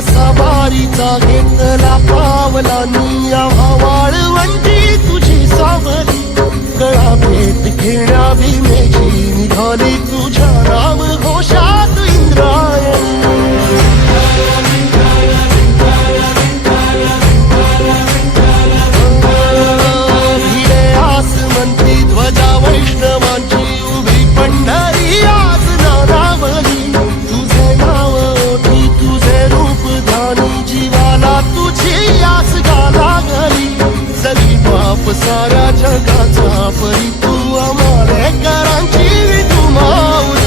सवारीचा घेतला पावलांनी वाळवंटी तुझी सावली गळा भेट घेण्या भीमेची निघाली तुझ्या राम घोषात इंद्रायणी भिडे आसमंती ध्वजा वैष्णवांची उभी पंढरी आज नारावली तुझे नाव ओठी तुझे रूप ध्यानी जीवाला तुझी आस गाला गली जरी बाप साऱ्या जगाचा परी तू आम्हाले करांची तू माऊ